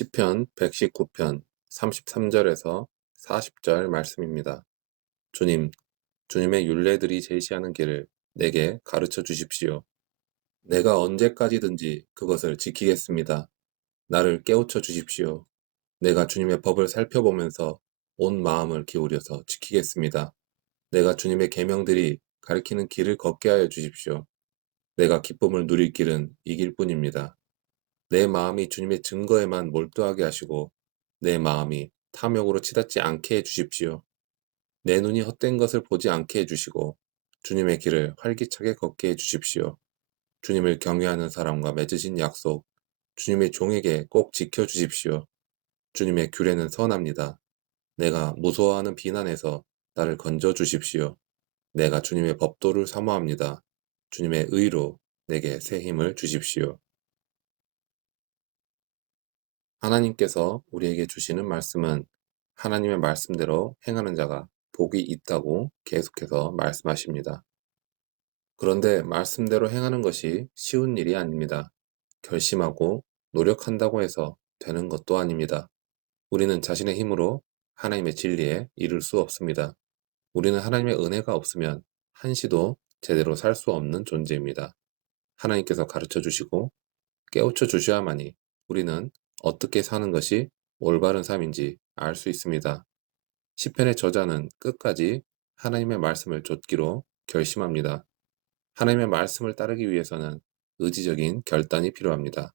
시편 119편 33절에서 40절 말씀입니다. 주님, 주님의 율례들이 제시하는 길을 내게 가르쳐 주십시오. 내가 언제까지든지 그것을 지키겠습니다. 나를 깨우쳐 주십시오. 내가 주님의 법을 살펴보면서 온 마음을 기울여서 지키겠습니다. 내가 주님의 계명들이 가리키는 길을 걷게 하여 주십시오. 내가 기쁨을 누릴 길은 이 길뿐입니다. 내 마음이 주님의 증거에만 몰두하게 하시고 내 마음이 탐욕으로 치닫지 않게 해주십시오. 내 눈이 헛된 것을 보지 않게 해주시고 주님의 길을 활기차게 걷게 해주십시오. 주님을 경외하는 사람과 맺으신 약속, 주님의 종에게 꼭 지켜주십시오. 주님의 규례는 선합니다. 내가 무서워하는 비난에서 나를 건져 주십시오. 내가 주님의 법도를 사모합니다. 주님의 의로 내게 새 힘을 주십시오. 하나님께서 우리에게 주시는 말씀은 하나님의 말씀대로 행하는 자가 복이 있다고 계속해서 말씀하십니다. 그런데 말씀대로 행하는 것이 쉬운 일이 아닙니다. 결심하고 노력한다고 해서 되는 것도 아닙니다. 우리는 자신의 힘으로 하나님의 진리에 이를 수 없습니다. 우리는 하나님의 은혜가 없으면 한시도 제대로 살 수 없는 존재입니다. 하나님께서 가르쳐 주시고 깨우쳐 주셔야만이 우리는 어떻게 사는 것이 올바른 삶인지 알 수 있습니다. 시편의 저자는 끝까지 하나님의 말씀을 좇기로 결심합니다. 하나님의 말씀을 따르기 위해서는 의지적인 결단이 필요합니다.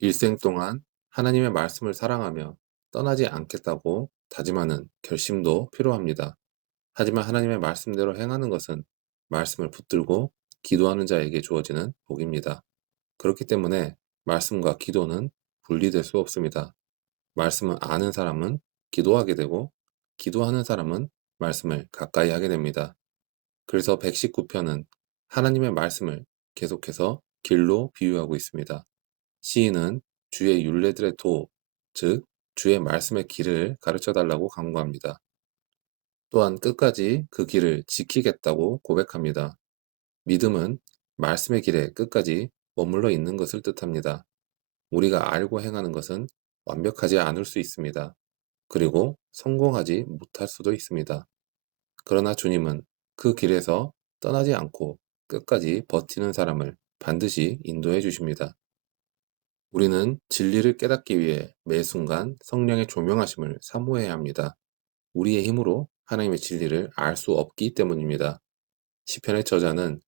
일생 동안 하나님의 말씀을 사랑하며 떠나지 않겠다고 다짐하는 결심도 필요합니다. 하지만 하나님의 말씀대로 행하는 것은 말씀을 붙들고 기도하는 자에게 주어지는 복입니다. 그렇기 때문에 말씀과 기도는 분리될 수 없습니다. 말씀을 아는 사람은 기도하게 되고 기도하는 사람은 말씀을 가까이 하게 됩니다. 그래서 119편은 하나님의 말씀을 계속해서 길로 비유하고 있습니다. 시인은 주의 율례들의 도, 즉 주의 말씀의 길을 가르쳐 달라고 간구합니다. 또한 끝까지 그 길을 지키겠다고 고백합니다. 믿음은 말씀의 길에 끝까지 머물러 있는 것을 뜻합니다. 우리가 알고 행하는 것은 완벽하지 않을 수 있습니다. 그리고 성공하지 못할 수도 있습니다. 그러나 주님은 그 길에서 떠나지 않고 끝까지 버티는 사람을 반드시 인도해 주십니다. 우리는 진리를 깨닫기 위해 매 순간 성령의 조명하심을 사모해야 합니다. 우리의 힘으로 하나님의 진리를 알 수 없기 때문입니다. 시편의 저자는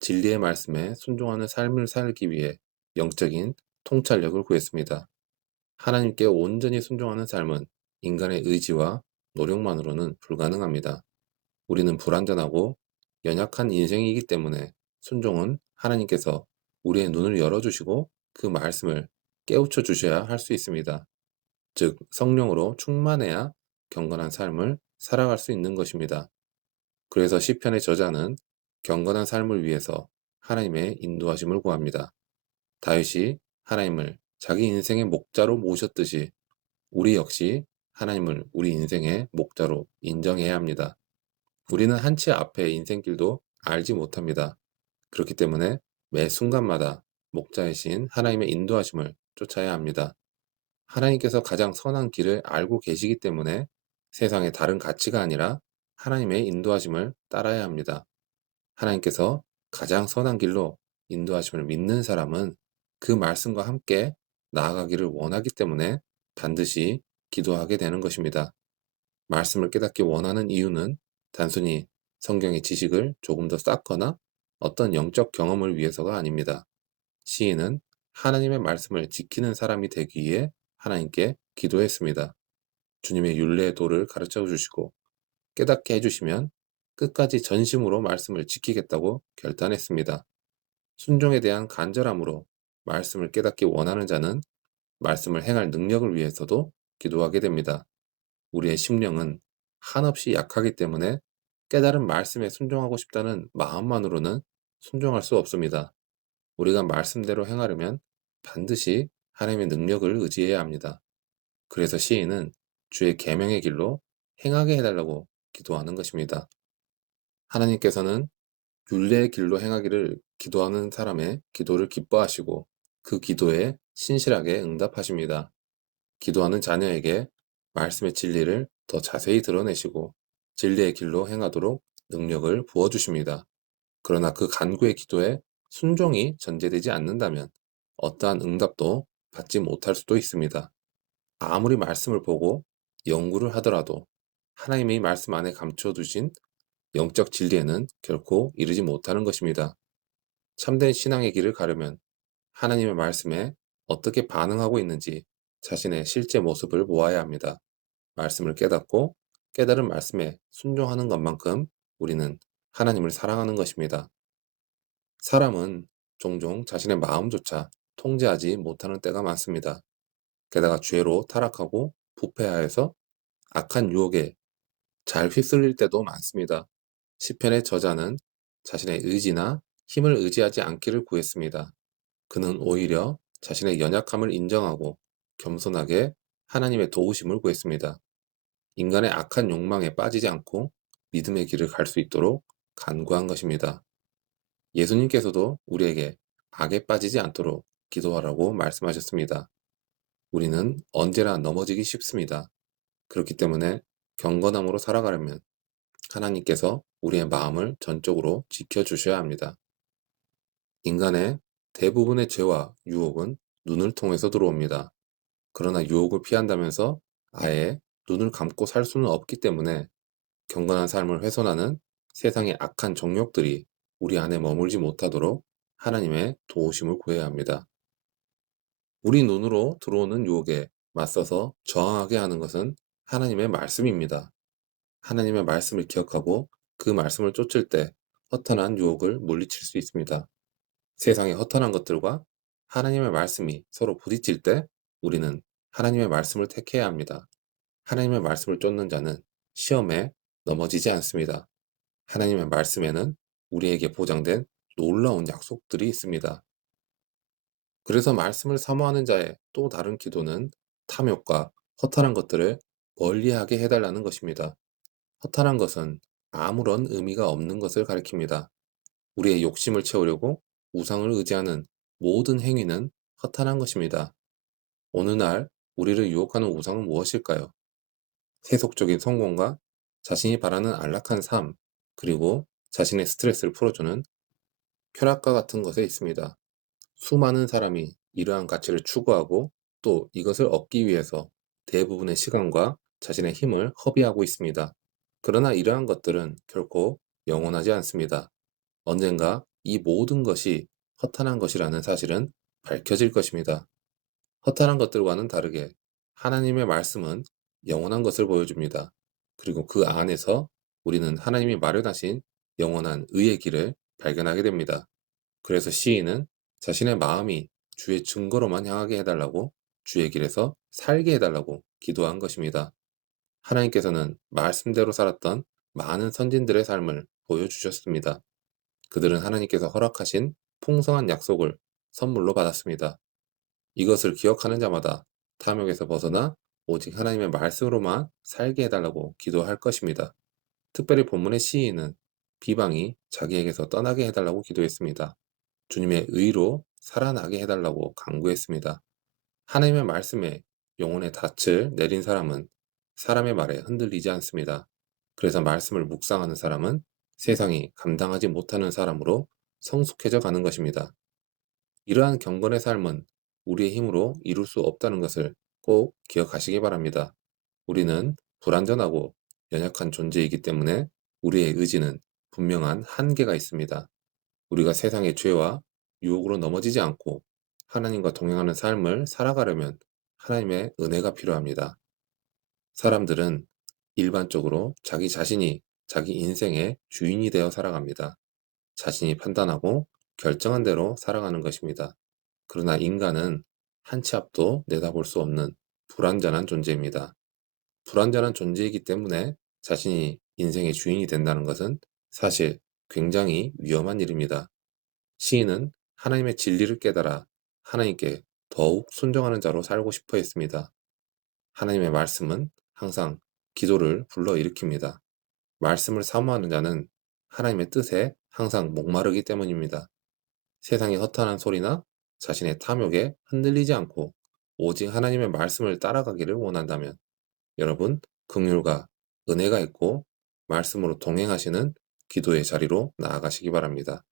진리의 말씀에 순종하는 삶을 살기 위해 영적인 통찰력을 구했습니다. 하나님께 온전히 순종하는 삶은 인간의 의지와 노력만으로는 불가능합니다. 우리는 불완전하고 연약한 인생이기 때문에 순종은 하나님께서 우리의 눈을 열어주시고 그 말씀을 깨우쳐 주셔야 할 수 있습니다. 즉, 성령으로 충만해야 경건한 삶을 살아갈 수 있는 것입니다. 그래서 시편의 저자는 경건한 삶을 위해서 하나님의 인도하심을 구합니다. 다윗이 하나님을 자기 인생의 목자로 모셨듯이 우리 역시 하나님을 우리 인생의 목자로 인정해야 합니다. 우리는 한치 앞의 인생길도 알지 못합니다. 그렇기 때문에 매 순간마다 목자이신 하나님의 인도하심을 쫓아야 합니다. 하나님께서 가장 선한 길을 알고 계시기 때문에 세상의 다른 가치가 아니라 하나님의 인도하심을 따라야 합니다. 하나님께서 가장 선한 길로 인도하심을 믿는 사람은 그 말씀과 함께 나아가기를 원하기 때문에 반드시 기도하게 되는 것입니다. 말씀을 깨닫기 원하는 이유는 단순히 성경의 지식을 조금 더 쌓거나 어떤 영적 경험을 위해서가 아닙니다. 시인은 하나님의 말씀을 지키는 사람이 되기 위해 하나님께 기도했습니다. 주님의 율례의 도를 가르쳐 주시고 깨닫게 해주시면 끝까지 전심으로 말씀을 지키겠다고 결단했습니다. 순종에 대한 간절함으로 말씀을 깨닫기 원하는 자는 말씀을 행할 능력을 위해서도 기도하게 됩니다. 우리의 심령은 한없이 약하기 때문에 깨달은 말씀에 순종하고 싶다는 마음만으로는 순종할 수 없습니다. 우리가 말씀대로 행하려면 반드시 하나님의 능력을 의지해야 합니다. 그래서 시인은 주의 계명의 길로 행하게 해달라고 기도하는 것입니다. 하나님께서는 율례의 길로 행하기를 기도하는 사람의 기도를 기뻐하시고 그 기도에 신실하게 응답하십니다. 기도하는 자녀에게 말씀의 진리를 더 자세히 드러내시고 진리의 길로 행하도록 능력을 부어주십니다. 그러나 그 간구의 기도에 순종이 전제되지 않는다면 어떠한 응답도 받지 못할 수도 있습니다. 아무리 말씀을 보고 연구를 하더라도 하나님의 말씀 안에 감춰두신 영적 진리에는 결코 이르지 못하는 것입니다. 참된 신앙의 길을 가려면 하나님의 말씀에 어떻게 반응하고 있는지 자신의 실제 모습을 보아야 합니다. 말씀을 깨닫고 깨달은 말씀에 순종하는 것만큼 우리는 하나님을 사랑하는 것입니다. 사람은 종종 자신의 마음조차 통제하지 못하는 때가 많습니다. 게다가 죄로 타락하고 부패하여서 악한 유혹에 잘 휩쓸릴 때도 많습니다. 시편의 저자는 자신의 의지나 힘을 의지하지 않기를 구했습니다. 그는 오히려 자신의 연약함을 인정하고 겸손하게 하나님의 도우심을 구했습니다. 인간의 악한 욕망에 빠지지 않고 믿음의 길을 갈 수 있도록 간구한 것입니다. 예수님께서도 우리에게 악에 빠지지 않도록 기도하라고 말씀하셨습니다. 우리는 언제나 넘어지기 쉽습니다. 그렇기 때문에 경건함으로 살아가려면 하나님께서 우리의 마음을 전적으로 지켜주셔야 합니다. 인간의 대부분의 죄와 유혹은 눈을 통해서 들어옵니다. 그러나 유혹을 피한다면서 아예 눈을 감고 살 수는 없기 때문에 경건한 삶을 훼손하는 세상의 악한 정욕들이 우리 안에 머물지 못하도록 하나님의 도우심을 구해야 합니다. 우리 눈으로 들어오는 유혹에 맞서서 저항하게 하는 것은 하나님의 말씀입니다. 하나님의 말씀을 기억하고 그 말씀을 쫓을 때 허탄한 유혹을 물리칠 수 있습니다. 세상의 허탄한 것들과 하나님의 말씀이 서로 부딪힐 때 우리는 하나님의 말씀을 택해야 합니다. 하나님의 말씀을 쫓는 자는 시험에 넘어지지 않습니다. 하나님의 말씀에는 우리에게 보장된 놀라운 약속들이 있습니다. 그래서 말씀을 사모하는 자의 또 다른 기도는 탐욕과 허탄한 것들을 멀리하게 해달라는 것입니다. 허탄한 것은 아무런 의미가 없는 것을 가리킵니다. 우리의 욕심을 채우려고 우상을 의지하는 모든 행위는 허탄한 것입니다. 오늘날 우리를 유혹하는 우상은 무엇일까요? 세속적인 성공과 자신이 바라는 안락한 삶, 그리고 자신의 스트레스를 풀어주는 쾌락과 같은 것에 있습니다. 수많은 사람이 이러한 가치를 추구하고 또 이것을 얻기 위해서 대부분의 시간과 자신의 힘을 허비하고 있습니다. 그러나 이러한 것들은 결코 영원하지 않습니다. 언젠가 이 모든 것이 허탄한 것이라는 사실은 밝혀질 것입니다. 허탄한 것들과는 다르게 하나님의 말씀은 영원한 것을 보여줍니다. 그리고 그 안에서 우리는 하나님이 마련하신 영원한 의의 길을 발견하게 됩니다. 그래서 시인은 자신의 마음이 주의 증거로만 향하게 해달라고, 주의 길에서 살게 해달라고 기도한 것입니다. 하나님께서는 말씀대로 살았던 많은 선진들의 삶을 보여주셨습니다. 그들은 하나님께서 허락하신 풍성한 약속을 선물로 받았습니다. 이것을 기억하는 자마다 탐욕에서 벗어나 오직 하나님의 말씀으로만 살게 해달라고 기도할 것입니다. 특별히 본문의 시인은 비방이 자기에게서 떠나게 해달라고 기도했습니다. 주님의 의로 살아나게 해달라고 간구했습니다. 하나님의 말씀에 영혼의 닻을 내린 사람은 사람의 말에 흔들리지 않습니다. 그래서 말씀을 묵상하는 사람은 세상이 감당하지 못하는 사람으로 성숙해져 가는 것입니다. 이러한 경건의 삶은 우리의 힘으로 이룰 수 없다는 것을 꼭 기억하시기 바랍니다. 우리는 불완전하고 연약한 존재이기 때문에 우리의 의지는 분명한 한계가 있습니다. 우리가 세상의 죄와 유혹으로 넘어지지 않고 하나님과 동행하는 삶을 살아가려면 하나님의 은혜가 필요합니다. 사람들은 일반적으로 자기 자신이 자기 인생의 주인이 되어 살아갑니다. 자신이 판단하고 결정한 대로 살아가는 것입니다. 그러나 인간은 한 치 앞도 내다볼 수 없는 불완전한 존재입니다. 불완전한 존재이기 때문에 자신이 인생의 주인이 된다는 것은 사실 굉장히 위험한 일입니다. 시인은 하나님의 진리를 깨달아 하나님께 더욱 순종하는 자로 살고 싶어 했습니다. 하나님의 말씀은 항상 기도를 불러일으킵니다. 말씀을 사모하는 자는 하나님의 뜻에 항상 목마르기 때문입니다. 세상의 허탄한 소리나 자신의 탐욕에 흔들리지 않고 오직 하나님의 말씀을 따라가기를 원한다면 여러분 긍휼과 은혜가 있고 말씀으로 동행하시는 기도의 자리로 나아가시기 바랍니다.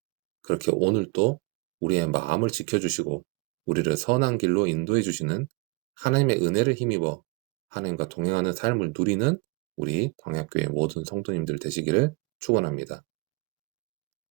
그렇게 오늘도 우리의 마음을 지켜주시고 우리를 선한 길로 인도해 주시는 하나님의 은혜를 힘입어 하나님과 동행하는 삶을 누리는 우리 광약교회 모든 성도님들 되시기를 축원합니다.